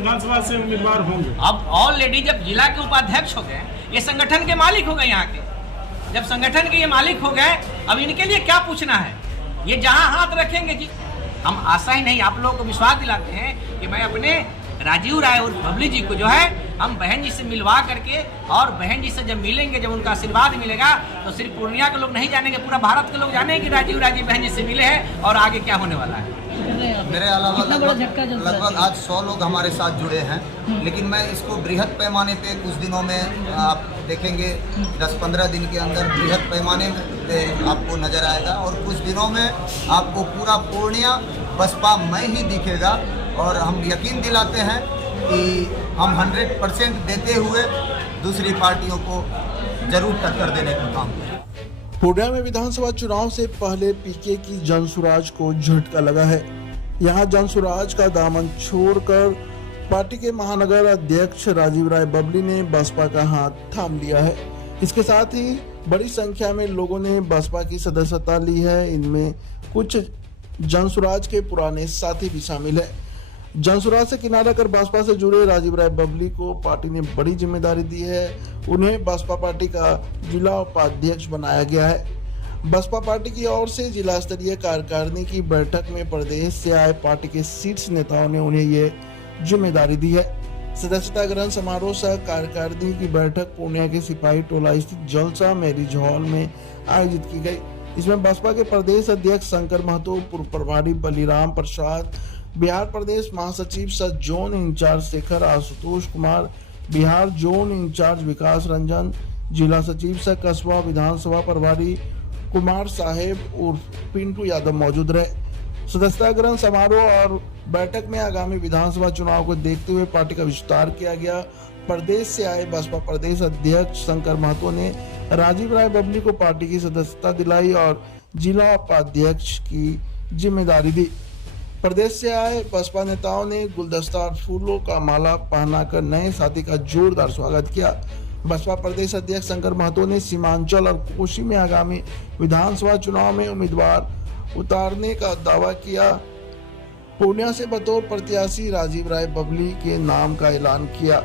विधानसभा से उम्मीदवार होंगे। अब ऑलरेडी जब जिला के उपाध्यक्ष हो गए, ये संगठन के मालिक हो गए यहाँ के, जब संगठन के ये मालिक हो गए, अब इनके लिए क्या पूछना है? ये जहाँ हाथ रखेंगे जी, हम आशा ही नहीं, आप लोगों को विश्वास दिलाते हैं कि मैं अपने राजीव राय और बबली जी को जो है हम बहन जी से मिलवा करके, और बहन जी से जब मिलेंगे, जब उनका आशीर्वाद मिलेगा, तो सिर्फ पूर्णिया के लोग नहीं जानेंगे, पूरा भारत के लोग जानेंगे कि राजीव राय जी बहन जी से मिले हैं और आगे क्या होने वाला है। मेरे अलावा लगभग आज 100 लोग हमारे साथ जुड़े हैं, लेकिन मैं इसको बृहद पैमाने पे कुछ दिनों में आप देखेंगे 10-15 दिन के अंदर बृहद पैमाने पे आपको नज़र आएगा, और कुछ दिनों में आपको पूरा पूर्णिया बसपा में ही दिखेगा। और हम यकीन दिलाते हैं कि हम 100% देते हुए दूसरी पार्टियों को जरूर टक्कर देने का काम करें। पूर्णिया में विधानसभा चुनाव से पहले पीके की जनसुराज को झटका लगा है। यहां जनसुराज का दामन छोड़कर पार्टी के महानगर अध्यक्ष राजीव राय बबली ने बसपा का हाथ थाम लिया है। इसके साथ ही बड़ी संख्या में लोगों ने बसपा की सदस्यता ली है। इनमें कुछ जनसुराज के पुराने साथी भी शामिल है। जनसुराज से किनारा कर बसपा से जुड़े राजीव राय बबली को पार्टी ने बड़ी जिम्मेदारी दी है। उन्हें बसपा पार्टी का जिला उपाध्यक्ष बनाया गया है। बसपा पार्टी की ओर से जिला स्तरीय कार्यकारिणी की बैठक में प्रदेश से आए पार्टी के शीर्ष नेताओं ने उन्हें ये जिम्मेदारी दी है। सदस्यता ग्रहण समारोह सह कार्यकारिणी की बैठक पूर्णिया के सिपाही टोला स्थित जलसा मैरिज हॉल में आयोजित की गई। इसमें बसपा के प्रदेश अध्यक्ष शंकर महतो, पूर्व प्रभारी बलिराम प्रसाद, बिहार प्रदेश महासचिव सह zone incharge Shekhar Ashutosh Kumar, Bihar zone incharge Vikas Ranjan, जिला सचिव सह कस्बा विधानसभा प्रभारी कुमार साहेब उर्फ पिंटू यादव मौजूद रहे। सदस्यता ग्रहण समारोह और बैठक में आगामी विधानसभा चुनाव को देखते हुए पार्टी का विस्तार किया गया। प्रदेश से आए बसपा प्रदेश अध्यक्ष शंकर महतो ने राजीव राय बबली को पार्टी की सदस्यता दिलाई और जिला उपाध्यक्ष की जिम्मेदारी दी। प्रदेश से आए बसपा नेताओं ने गुलदस्ता और फूलों का माला पहनाकर नए साथी का जोरदार स्वागत किया। बसपा प्रदेश अध्यक्ष शंकर महतो ने सीमांचल और कोशी में आगामी विधानसभा चुनाव में उम्मीदवार उतारने का दावा किया। पूर्णिया से बतौर प्रत्याशी राजीव राय बबली के नाम का ऐलान किया।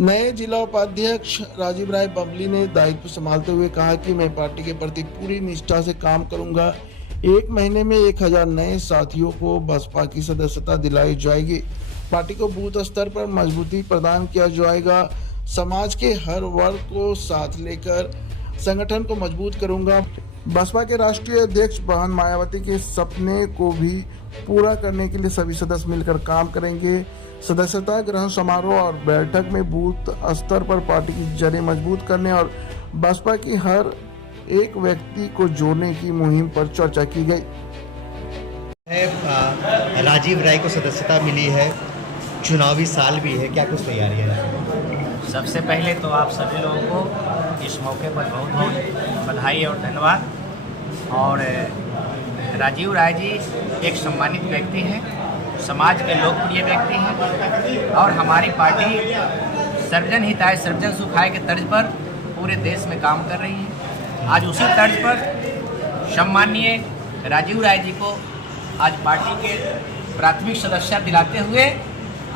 नए जिला उपाध्यक्ष राजीव राय बबली ने दायित्व संभालते हुए कहा कि मैं पार्टी के प्रति पूरी निष्ठा से काम करूंगा। 1 महीने में 1000 नए साथियों को बसपा की सदस्यता दिलाई जाएगी। पार्टी को बूथ स्तर पर मजबूती प्रदान किया जाएगा। समाज के हर वर्ग को साथ लेकर संगठन को मजबूत करूंगा। बसपा के राष्ट्रीय अध्यक्ष बहन मायावती के सपने को भी पूरा करने के लिए सभी सदस्य मिलकर काम करेंगे। सदस्यता ग्रहण समारोह और बैठक में बूथ स्तर पर पार्टी की जड़ें मजबूत करने और बसपा की हर एक व्यक्ति को जोड़ने की मुहिम पर चर्चा की गई। राजीव राय को सदस्यता मिली है, चुनावी साल भी है, क्या कुछ तैयारी है? सबसे पहले तो आप सभी लोगों को इस मौके पर बहुत बहुत बधाई और धन्यवाद। और राजीव राय जी एक सम्मानित व्यक्ति हैं, समाज के लोकप्रिय व्यक्ति हैं, और हमारी पार्टी सर्वजन हिताय सर्वजन सुखाय के तर्ज पर पूरे देश में काम कर रही है। आज उसी तर्ज पर सम्माननीय राजीव राय जी को आज पार्टी के प्राथमिक सदस्य दिलाते हुए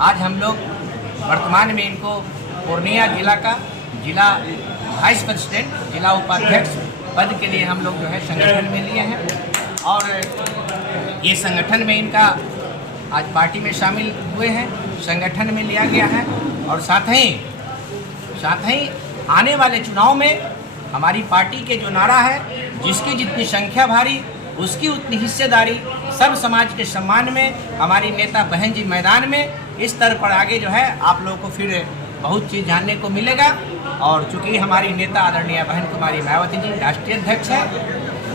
आज हम लोग वर्तमान में इनको पूर्णिया जिला का जिला वाइस प्रेसिडेंट, जिला उपाध्यक्ष पद के लिए हम लोग जो है संगठन में लिए हैं। और ये संगठन में इनका आज पार्टी में शामिल हुए हैं, संगठन में लिया गया है। और साथ ही आने वाले चुनाव में हमारी पार्टी के जो नारा है, जिसकी जितनी संख्या भारी उसकी उतनी हिस्सेदारी, सर्व समाज के सम्मान में हमारी नेता बहन जी मैदान में इस स्तर पर आगे जो है आप लोगों को फिर बहुत चीज़ जानने को मिलेगा। और चूँकि हमारी नेता आदरणीय बहन कुमारी मायावती जी राष्ट्रीय अध्यक्ष है,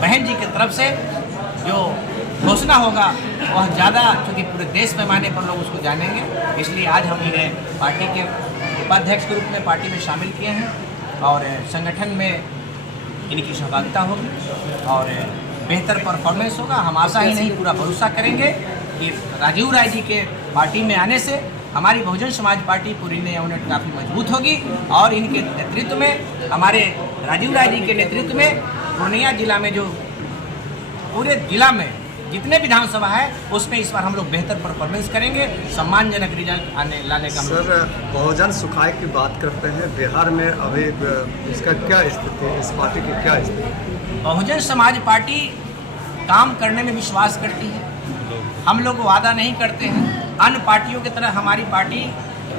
बहन जी की तरफ से जो घोषणा होगा वह ज़्यादा, चूँकि पूरे देश पैमाने पर लोग उसको जानेंगे, इसलिए आज हम इन्हें पार्टी के उपाध्यक्ष के रूप में पार्टी में शामिल किए हैं। और संगठन में इनकी सहभागिता होगी और बेहतर परफॉर्मेंस होगा। हम आशा ही नहीं पूरा भरोसा करेंगे कि राजीव राय जी के पार्टी में आने से हमारी बहुजन समाज पार्टी पूरी यूनिट काफ़ी मजबूत होगी। और इनके नेतृत्व में, हमारे राजीव राय जी के नेतृत्व में पूर्णिया जिला में जो पूरे जिला में जितने विधानसभा है उसमें इस बार हम लोग बेहतर परफॉर्मेंस करेंगे, सम्मानजनक रिजल्ट लाने का सर बहुजन सुखाय की बात करते हैं, बिहार में अभी इसका क्या स्थिति है, इस पार्टी की क्या स्थिति है? बहुजन समाज पार्टी काम करने में विश्वास करती है। हम लोग वादा नहीं करते हैं। अन्य पार्टियों की तरह हमारी पार्टी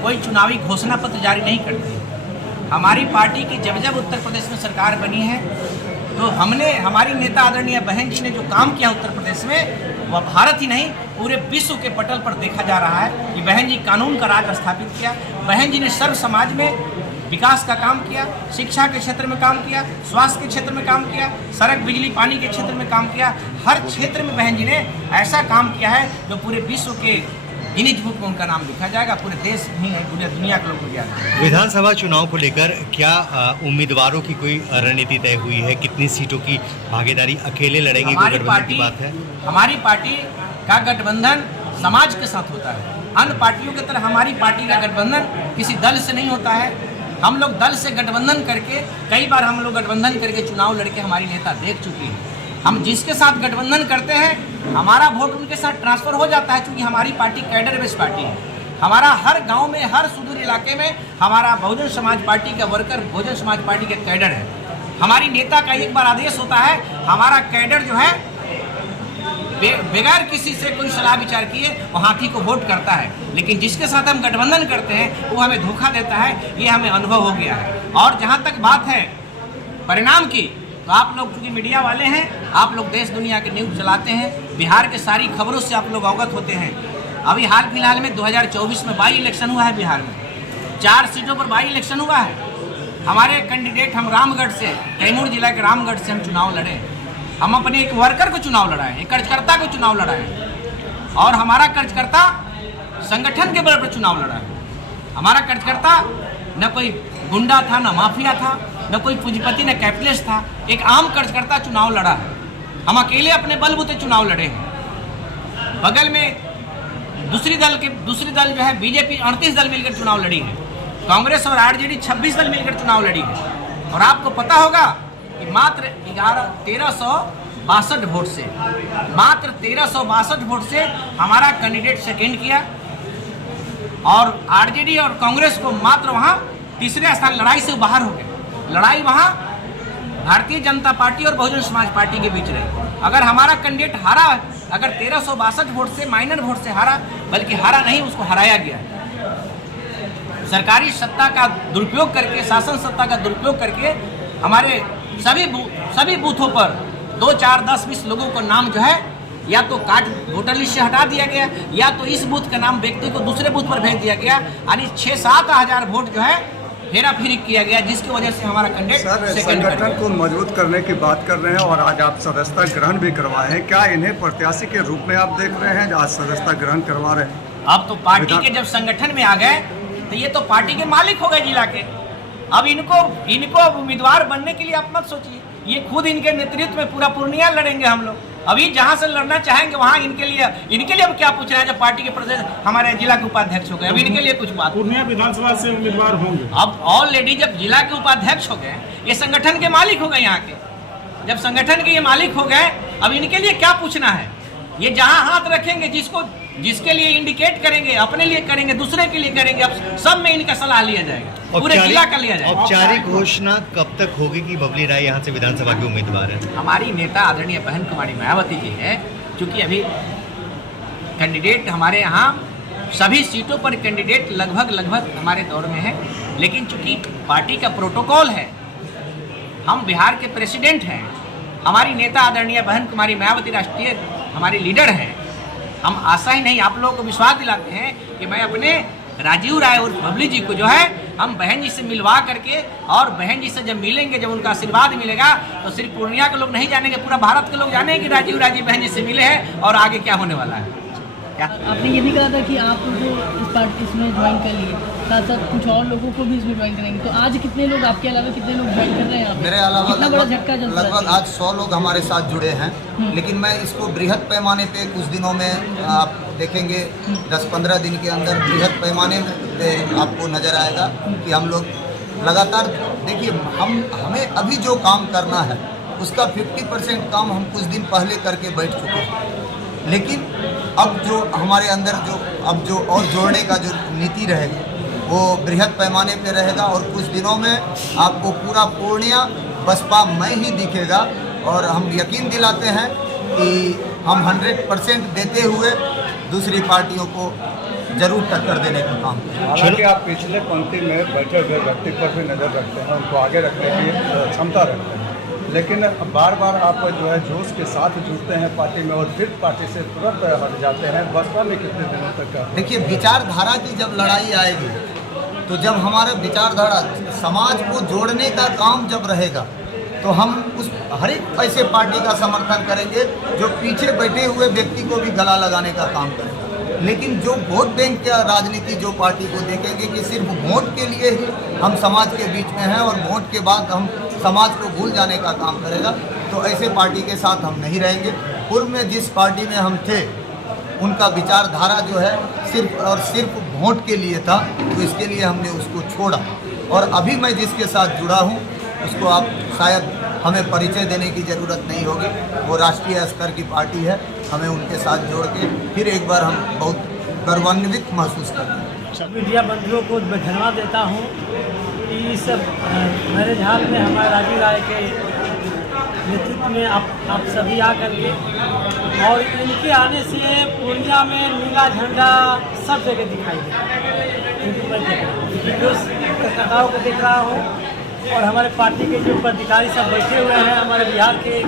कोई चुनावी घोषणा पत्र जारी नहीं करती। हमारी पार्टी की जब उत्तर प्रदेश में सरकार बनी है तो हमारी नेता आदरणीय बहन जी ने जो काम किया उत्तर प्रदेश में, वह भारत ही नहीं पूरे विश्व के पटल पर देखा जा रहा है कि बहन जी कानून का राज स्थापित किया। बहन जी ने सर्व समाज में विकास का काम किया, शिक्षा के क्षेत्र में काम किया, स्वास्थ्य के क्षेत्र में काम किया, सड़क बिजली पानी के क्षेत्र में काम किया। हर क्षेत्र में बहन जी ने ऐसा काम किया है जो पूरे विश्व के गिनीज बुक में उनका नाम लिखा जाएगा, पूरे देश ही है, पूरी दुनिया के लोग को ज्ञान है। विधानसभा चुनाव को लेकर क्या उम्मीदवारों की कोई रणनीति तय हुई है? कितनी सीटों की भागीदारी अकेले लड़ेंगे? हमारी गठबंधन की बात है। हमारी पार्टी का गठबंधन समाज के साथ होता है। अन्य पार्टियों की तरह हमारी पार्टी का गठबंधन किसी दल से नहीं होता है। हम लोग दल से गठबंधन करके, कई बार हम लोग गठबंधन करके चुनाव लड़के हमारी नेता देख चुकी है। हम जिसके साथ गठबंधन करते हैं हमारा वोट उनके साथ ट्रांसफर हो जाता है, क्योंकि हमारी पार्टी कैडर बेस्ड पार्टी है। हमारा हर गांव में, हर सुदूर इलाके में हमारा बहुजन समाज पार्टी का वर्कर बहुजन समाज पार्टी के कैडर है। हमारी नेता का एक बार आदेश होता है, हमारा कैडर जो है बगैर किसी से कोई सलाह विचार किए वो हाथी को वोट करता है। लेकिन जिसके साथ हम गठबंधन करते हैं वो हमें धोखा देता है, ये हमें अनुभव हो गया है। और जहाँ तक बात है परिणाम की, तो आप लोग चूँकि मीडिया वाले हैं, आप लोग देश दुनिया के न्यूज़ चलाते हैं, बिहार के सारी खबरों से आप लोग अवगत होते हैं। अभी हाल फिलहाल में 2024 में बाई इलेक्शन हुआ है बिहार में, 4 सीटों पर बाई इलेक्शन हुआ है। हमारे कैंडिडेट, हम रामगढ़ से, कैमूर जिला के रामगढ़ से हम चुनाव लड़े। हम अपने एक वर्कर को चुनाव लड़ाए, एक कार्यकर्ता को चुनाव लड़ाए, और हमारा कार्यकर्ता संगठन के बल पर चुनाव लड़ा है। हमारा कार्यकर्ता न कोई गुंडा था, न माफिया था, न कोई पूंजीपति, न कैपिटलिस्ट था। एक आम कार्यकर्ता चुनाव लड़ा है। हम अकेले अपने बलबूते चुनाव लड़े हैं। बगल में दूसरी दल जो है बीजेपी 38 दल मिलकर चुनाव लड़ी है। कांग्रेस और आरजेडी 26 दल मिलकर चुनाव लड़ी है। और आपको पता होगा कि मात्र 1362 वोट से, मात्र 1362 वोट से हमारा कैंडिडेट सेकेंड किया, और आरजेडी और कांग्रेस को मात्र वहाँ तीसरे स्थान, लड़ाई से बाहर हो गए। लड़ाई वहाँ भारतीय जनता पार्टी और बहुजन समाज पार्टी के बीच रही। अगर हमारा कैंडिडेट हारा, अगर 1362 वोट से, माइनर वोट से हारा, बल्कि हारा नहीं, उसको हराया गया। सरकारी सत्ता का दुरुपयोग करके, शासन सत्ता का दुरुपयोग करके हमारे सभी बूथों पर 2, 4, 10, 20 लोगों को नाम जो है या तो काट वोटर लिस्ट से हटा दिया गया, या तो इस बूथ का नाम व्यक्ति को दूसरे बूथ पर भेज दिया गया। यानी 6-7 हज़ार वोट जो है हेरा फेरी किया गया, जिसकी वजह से हमारा कैंडिडेट संगठन को मजबूत करने की बात कर रहे हैं, और आज आप सदस्यता ग्रहण भी करवाए हैं। क्या इन्हें प्रत्याशी के रूप में आप देख रहे हैं आज सदस्यता ग्रहण करवा रहे हैं? अब तो पार्टी के जब संगठन में आ गए तो ये तो पार्टी के मालिक हो गए जिला के। अब इनको उम्मीदवार बनने के लिए आप मत सोचिए, ये खुद इनके नेतृत्व में पूरा पूर्णिया लड़ेंगे हम लोग। अभी जहां से लड़ना चाहेंगे वहां इनके लिए अब क्या पूछ रहे हैं? जब पार्टी के प्रदेश हमारे जिला के उपाध्यक्ष हो गए, अभी इनके लिए कुछ बात, पूर्णिया विधानसभा से उम्मीदवार होंगे। अब ऑलरेडी जब जिला के उपाध्यक्ष हो गए, ये संगठन के मालिक हो गए यहाँ के। जब संगठन के ये मालिक हो गए, अब इनके लिए क्या पूछना है? ये जहां हाथ रखेंगे, जिसके लिए इंडिकेट करेंगे, अपने लिए करेंगे, दूसरे के लिए करेंगे, अब सब में इनका सलाह लिया जाएगा, पूरे जिला का लिया जाएगा। औपचारिक घोषणा कब तक होगी कि बबली राय यहाँ से विधानसभा के उम्मीदवार है? हमारी नेता आदरणीय बहन कुमारी मायावती जी है। चूँकि अभी कैंडिडेट हमारे यहाँ सभी सीटों पर कैंडिडेट लगभग हमारे दौर में है, लेकिन चूँकि पार्टी का प्रोटोकॉल है, हम बिहार के प्रेसिडेंट हैं, हमारी नेता आदरणीय बहन कुमारी मायावती राष्ट्रीय हमारी लीडर हैं। हम आशा ही नहीं, आप लोगों को विश्वास दिलाते हैं कि मैं अपने राजीव राय और बबली जी को जो है हम बहन जी से मिलवा करके, और बहन जी से जब मिलेंगे, जब उनका आशीर्वाद मिलेगा, तो सिर्फ पूर्णिया के लोग नहीं जानेंगे, पूरा भारत के लोग जानेंगे कि राजीव राय जी बहन जी से मिले हैं और आगे क्या होने वाला है। क्या आपने ये भी कहा था कि आप जो इस पार्टी इसमें ज्वाइन कर लिए, साथ साथ कुछ और लोगों को भी इसमें ज्वाइन करेंगे, तो आज कितने लोग, आपके अलावा कितने लोग ज्वाइन कर रहे हैं यहाँ पे? मेरे अलावा कितना बड़ा झटका लगभग आज 100 लोग हमारे साथ जुड़े हैं। लेकिन मैं इसको बृहद पैमाने पे कुछ दिनों में आप देखेंगे, 10-15 दिन के अंदर बृहद पैमाने पे आपको नज़र आएगा कि हम लोग लगातार, देखिए हमें अभी जो काम करना है उसका 50% काम हम कुछ दिन पहले करके बैठ चुके हैं। लेकिन अब जो हमारे अंदर जो और जोड़ने का जो नीति रहेगी वो बृहद पैमाने पे रहेगा और कुछ दिनों में आपको पूरा पूर्णिया बसपा में ही दिखेगा। और हम यकीन दिलाते हैं कि हम 100% देते हुए दूसरी पार्टियों को जरूर टक्कर देने का काम करेंगे। हालांकि आप पिछले पंक्ति में बैठे हुए व्यक्ति पर भी नज़र रखते हैं, उनको आगे रखने की क्षमता रखते हैं, लेकिन बार बार आप जो है जोश के साथ जुड़ते हैं पार्टी में और फिर पार्टी से तुरंत हट जाते हैं। बसपा में कितने दिनों तक देखिए, विचारधारा की जब लड़ाई आएगी तो जब हमारा विचारधारा समाज को जोड़ने का काम जब रहेगा तो हम उस हर एक ऐसे पार्टी का समर्थन करेंगे जो पीछे बैठे हुए व्यक्ति को भी गला लगाने का काम करेगा। लेकिन जो वोट बैंक का राजनीति जो पार्टी को देखेंगे कि सिर्फ वोट के लिए ही हम समाज के बीच में हैं और वोट के बाद हम समाज को भूल जाने का काम करेगा, तो ऐसे पार्टी के साथ हम नहीं रहेंगे। पूर्व में जिस पार्टी में हम थे उनका विचारधारा जो है सिर्फ और सिर्फ वोट के लिए था, तो इसके लिए हमने उसको छोड़ा। और अभी मैं जिसके साथ जुड़ा हूँ उसको आप शायद हमें परिचय देने की ज़रूरत नहीं होगी, वो राष्ट्रीय स्तर की पार्टी है। हमें उनके साथ जोड़ के फिर एक बार हम बहुत गौरवान्वित महसूस करते हैं। मीडिया बंधुओं को मैं धन्यवाद देता हूँ कि इस मैरिज हॉल में हमारे राजीव राय के नेतृत्व में आप सभी आ करके और इनके आने से पूर्णिया में नीला झंडा सब जगह दिखाई दे, क्योंकि मैं देख रहा हूँ वीडियो कार्यकर्ताओं को देख रहा हूँ और हमारे पार्टी के जो पदाधिकारी सब बैठे हुए हैं, हमारे बिहार के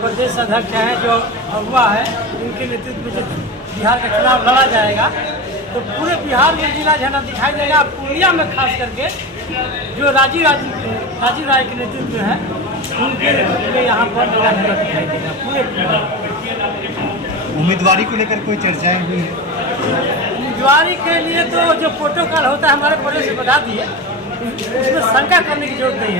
प्रदेश अध्यक्ष हैं जो अगुआ है, उनके नेतृत्व में जो बिहार का चुनाव लड़ा जाएगा तो पूरे बिहार में नीला झंडा दिखाई देगा। पूर्णिया में खास करके जो राजीव राय के नेतृत्व में है उनके नेतृत्व में यहाँ पर नीला झंडा दिखाई देगा पूरे। उम्मीदवारी को लेकर कोई चर्चाएं हुई है? उम्मीदवारी के लिए तो जो प्रोटोकॉल होता है हमारे प्रदेश से बता दिए, उसमें शंका करने की जरूरत नहीं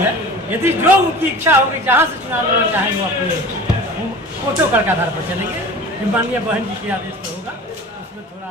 है। यदि जो उनकी इच्छा होगी जहाँ से चुनाव लड़ना चाहेंगे वो अपने प्रोटोकॉल के आधार पर चलेंगे। माननीय बहन जी के आदेश पर होगा, उसमें थोड़ा